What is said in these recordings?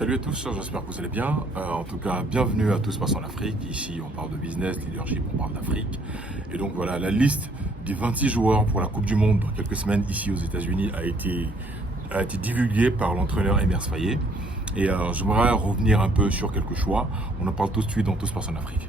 Salut à tous, j'espère que vous allez bien. En tout cas, bienvenue à Tout se passe en Afrique. Ici, on parle de business, leadership, on parle d'Afrique. Et donc voilà, la liste des 26 joueurs pour la Coupe du Monde dans quelques semaines ici aux États-Unis a été divulguée par l'entraîneur Emerse Faé. Et j'aimerais revenir un peu sur quelques choix. On en parle tout de suite dans Tout se passe en Afrique.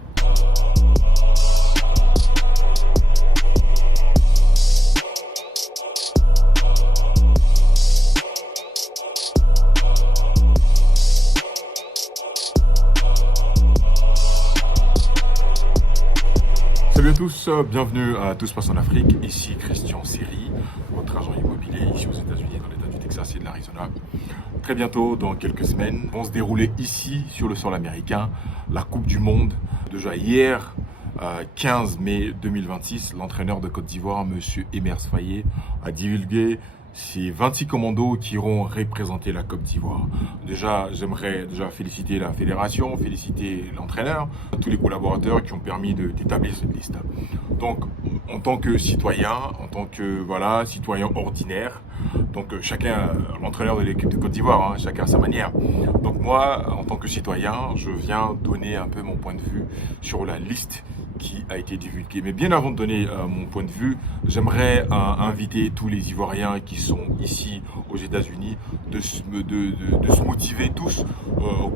Salut à tous, bienvenue à Tout se passe en Afrique. Ici Christian Seri, votre agent immobilier ici aux États-Unis, dans l'État du Texas et de l'Arizona. Très bientôt, dans quelques semaines, vont se dérouler ici, sur le sol américain, la Coupe du Monde. Déjà hier, 15 mai 2026, l'entraîneur de Côte d'Ivoire, M. Emerse Faé, a divulgué ces 26 commandos qui iront représenter la Côte d'Ivoire. J'aimerais féliciter la fédération, féliciter l'entraîneur, tous les collaborateurs qui ont permis d'établir cette liste. Donc, en tant que citoyen, citoyen ordinaire, donc chacun, l'entraîneur de l'équipe de Côte d'Ivoire, chacun à sa manière. Donc moi, en tant que citoyen, je viens donner un peu mon point de vue sur la liste qui a été divulguée. Mais bien avant de donner mon point de vue, j'aimerais inviter tous les Ivoiriens qui sont ici aux États-Unis de se motiver tous,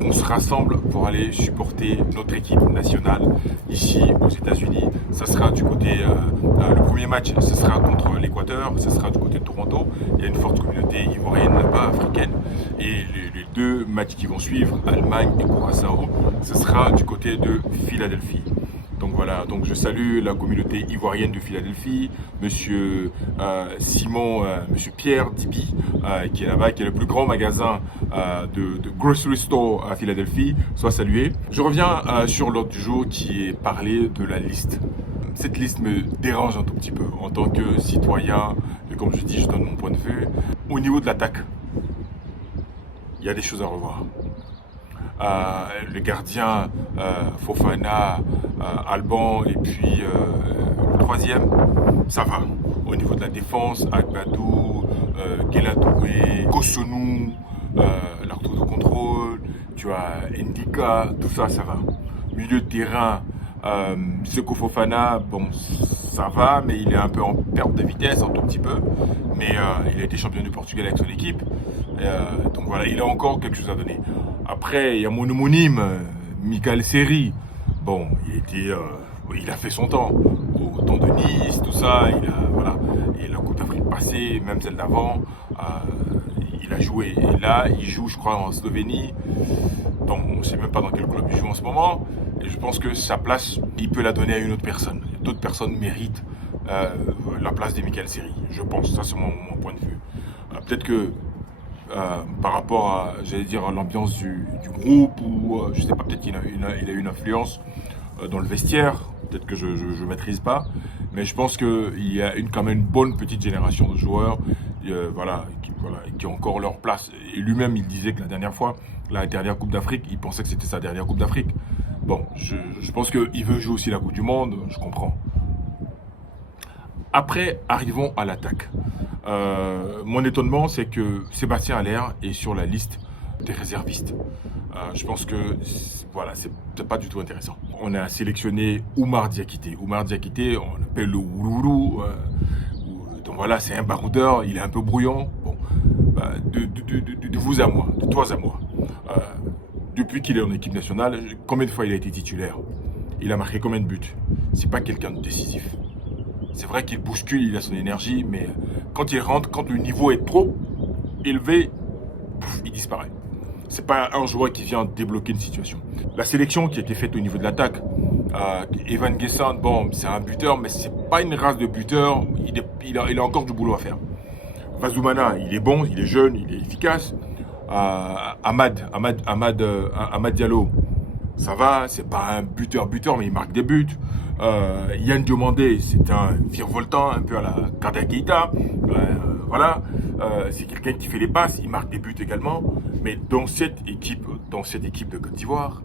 qu'on se rassemble pour aller supporter notre équipe nationale ici aux États-Unis. Ça sera du côté, le premier match, ce sera contre l'Équateur, ce sera du côté de Toronto. Il y a une forte communauté ivoirienne là-bas, africaine. Et les deux matchs qui vont suivre, Allemagne et Curaçao, ce sera du côté de Philadelphie. Donc voilà, donc je salue la communauté ivoirienne de Philadelphie, monsieur Simon, monsieur Pierre Dibi, qui est là-bas, qui est le plus grand magasin de grocery store à Philadelphie, soit salué. Je reviens sur l'ordre du jour qui est parlé de la liste. Cette liste me dérange un tout petit peu en tant que citoyen, et comme je dis, je donne mon point de vue. Au niveau de l'attaque, il y a des choses à revoir. Le gardien Fofana, Alban et puis le troisième, ça va. Au niveau de la défense, Agbadou, Guéla-Touré, Kosonou, l'artour de contrôle, tu as Ndika, tout ça, ça va. Milieu de terrain, Seko Fofana, bon, ça va, mais il est un peu en perte de vitesse, un tout petit peu. Mais il a été champion du Portugal avec son équipe. Donc voilà, il a encore quelque chose à donner. Après, il y a mon homonyme, Michael Seri. Bon, il a fait son temps. Au temps de Nice, tout ça, Et la Coupe d'Afrique passée, même celle d'avant, il a joué. Et là, il joue, je crois, en Slovénie. Donc, on ne sait même pas dans quel club il joue en ce moment. Et je pense que sa place, il peut la donner à une autre personne. D'autres personnes méritent la place de Michael Seri. Je pense, ça c'est mon point de vue. Peut-être que par rapport à, à l'ambiance du groupe, ou je sais pas, peut-être qu'il a une influence dans le vestiaire, peut-être que je maîtrise pas, mais je pense qu'il y a quand même une bonne petite génération de joueurs qui ont encore leur place. Et lui-même, il disait que la dernière Coupe d'Afrique, il pensait que c'était sa dernière Coupe d'Afrique. Bon, je pense qu'il veut jouer aussi la Coupe du Monde, je comprends. Après, arrivons à l'attaque. Mon étonnement, c'est que Sébastien Haller est sur la liste des réservistes. Je pense que c'est pas du tout intéressant. On a sélectionné Oumar Diakité. Oumar Diakité, on appelle le Wouloulou. Donc voilà, c'est un baroudeur, il est un peu brouillon. Bon, de vous à moi, de toi à moi. Depuis qu'il est en équipe nationale, combien de fois il a été titulaire? Il a marqué combien de buts? C'est pas quelqu'un de décisif. C'est vrai qu'il bouscule, il a son énergie, mais quand il rentre, quand le niveau est trop élevé, il disparaît. C'est pas un joueur qui vient débloquer une situation. La sélection qui a été faite au niveau de l'attaque, Evan Guessant, bon, c'est un buteur, mais c'est pas une race de buteur. Il a encore du boulot à faire. Vazoumana, il est bon, il est jeune, il est efficace. Amad Diallo, ça va, c'est pas un buteur, mais il marque des buts. Yann Diomandé, c'est un virevoltant, un peu à la Karda Keita. C'est quelqu'un qui fait les passes, il marque des buts également. Mais dans cette équipe de Côte d'Ivoire,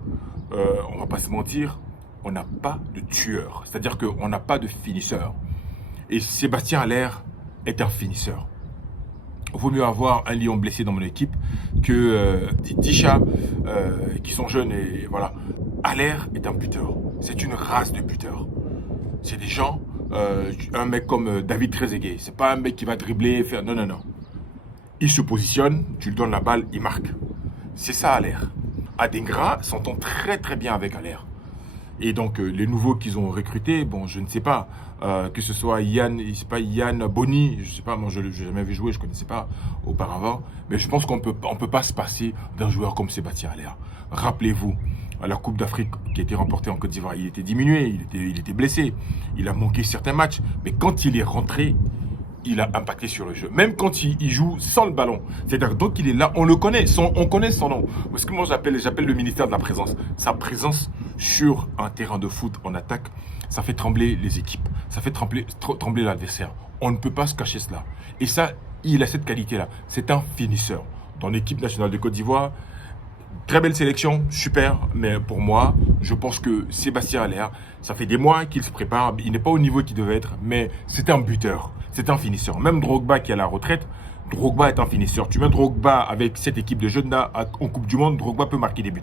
on va pas se mentir, on n'a pas de tueur. C'est-à-dire qu'on n'a pas de finisseur. Et Sébastien Haller est un finisseur. vaut mieux avoir un lion blessé dans mon équipe que 10 chats qui sont jeunes et voilà. Haller est un buteur. C'est une race de buteurs. C'est des gens, un mec comme David Trezeguet. C'est pas un mec qui va dribbler, faire non, non, non. Il se positionne, tu lui donnes la balle, il marque. C'est ça Haller. Adingra s'entend très très bien avec Haller. Et donc, les nouveaux qu'ils ont recrutés, bon, je ne sais pas, que ce soit Yann Boni, je ne sais pas, moi, je n'ai jamais vu jouer, je ne connaissais pas auparavant, mais je pense qu'on peut pas se passer d'un joueur comme Sébastien Haller. Rappelez-vous, à la Coupe d'Afrique qui a été remportée en Côte d'Ivoire, il était diminué, il était blessé, il a manqué certains matchs, mais quand il est rentré, il a impacté sur le jeu. Même quand il joue sans le ballon. C'est-à-dire, donc il est là, on le connaît, on connaît son nom. Parce que moi, j'appelle le ministère de la présence. Sa présence sur un terrain de foot en attaque, ça fait trembler les équipes. Ça fait trembler l'adversaire. On ne peut pas se cacher cela. Et ça, il a cette qualité-là. C'est un finisseur. Dans l'équipe nationale de Côte d'Ivoire, très belle sélection, super, mais pour moi, je pense que Sébastien Haller, ça fait des mois qu'il se prépare, il n'est pas au niveau qu'il devait être, mais c'est un buteur, c'est un finisseur. Même Drogba qui est à la retraite, Drogba est un finisseur. Tu mets Drogba avec cette équipe de jeunes là en Coupe du Monde, Drogba peut marquer des buts.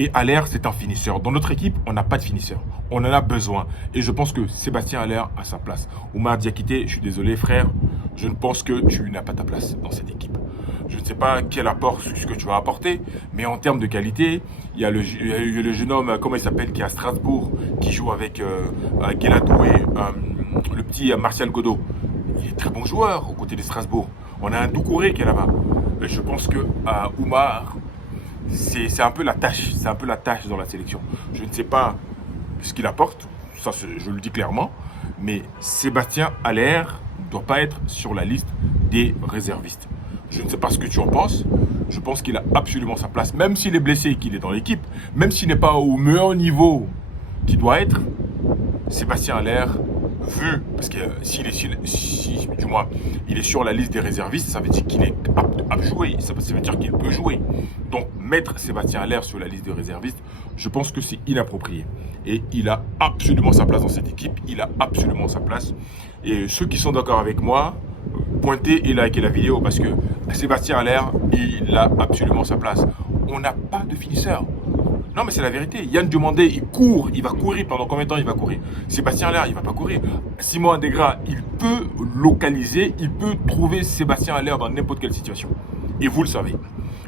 Et Haller, c'est un finisseur. Dans notre équipe, on n'a pas de finisseur. On en a besoin. Et je pense que Sébastien Haller a sa place. Oumar Diakité, je suis désolé frère, je ne pense que tu n'as pas ta place dans cette équipe. Je ne sais pas quel apport ce que tu vas apporter, mais en termes de qualité, il y a le jeune homme, comment il s'appelle, qui est à Strasbourg, qui joue avec Guéladoué, le petit Martial Godot. Il est très bon joueur aux côtés de Strasbourg. On a un Doucouré qui est là-bas. Et je pense que Oumar, c'est un peu la tâche, dans la sélection. Je ne sais pas ce qu'il apporte, ça je le dis clairement, mais Sébastien Haller ne doit pas être sur la liste des réservistes. Je ne sais pas ce que tu en penses. Je pense qu'il a absolument sa place, même s'il est blessé et qu'il est dans l'équipe, même s'il n'est pas au meilleur niveau qu'il doit être. Sébastien Haller, vu, parce que s'il est, du moins, il est sur la liste des réservistes, ça veut dire qu'il est apte à jouer, ça veut dire qu'il peut jouer. Donc, mettre Sébastien Haller sur la liste des réservistes, je pense que c'est inapproprié. Et il a absolument sa place dans cette équipe, il a absolument sa place. Et ceux qui sont d'accord avec moi, pointez et likez la vidéo parce que Sébastien Haller, il a absolument sa place. On n'a pas de finisseur. Non, mais c'est la vérité. Yann Diomandé, il court. Il va courir. Pendant combien de temps il va courir? Sébastien Haller, il ne va pas courir. Simon Adingra, il peut localiser, il peut trouver Sébastien Haller dans n'importe quelle situation. Et vous le savez.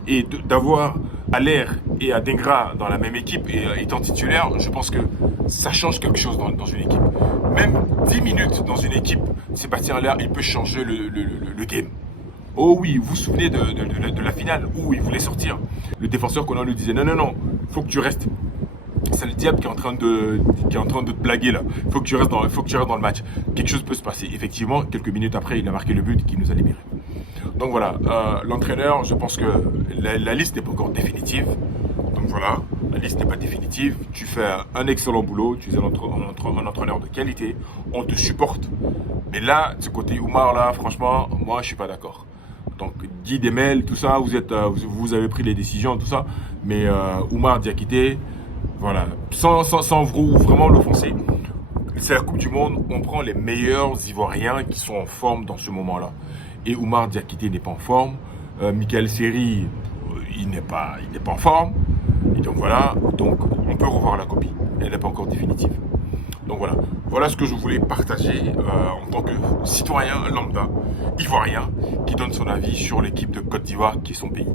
Et d'avoir Haller et Adingra dans la même équipe et étant titulaire, je pense que ça change quelque chose dans une équipe. Même 10 minutes dans une équipe, Sébastien Haller, il peut changer le game. Oh oui, vous vous souvenez de la finale où il voulait sortir. Le défenseur qu'on lui disait non, faut que tu restes. C'est le diable qui est en train de te blaguer là. Faut que tu restes dans le match. Quelque chose peut se passer. Effectivement, quelques minutes après, il a marqué le but qui nous a libérés. Donc voilà, l'entraîneur, je pense que la liste n'est pas encore définitive. Donc voilà, la liste n'est pas définitive. Tu fais un excellent boulot, tu es un entraîneur de qualité, on te supporte. Mais là, ce côté Oumar là, franchement, moi je suis pas d'accord. Donc Guy Demel, tout ça, vous avez pris les décisions, tout ça. Mais Oumar Diakité, voilà, sans vraiment l'offenser. C'est la Coupe du Monde, on prend les meilleurs Ivoiriens qui sont en forme dans ce moment-là. Et Oumar Diakité n'est pas en forme. Michael Seri, il n'est pas en forme. Et donc voilà, on peut revoir la copie. Elle n'est pas encore définitive. Donc voilà ce que je voulais partager en tant que citoyen lambda ivoirien qui donne son avis sur l'équipe de Côte d'Ivoire qui est son pays.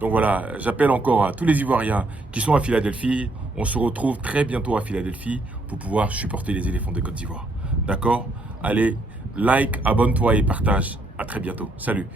Donc voilà, j'appelle encore à tous les Ivoiriens qui sont à Philadelphie. On se retrouve très bientôt à Philadelphie pour pouvoir supporter les éléphants de Côte d'Ivoire. D'accord? Allez, like, abonne-toi et partage. À très bientôt. Salut.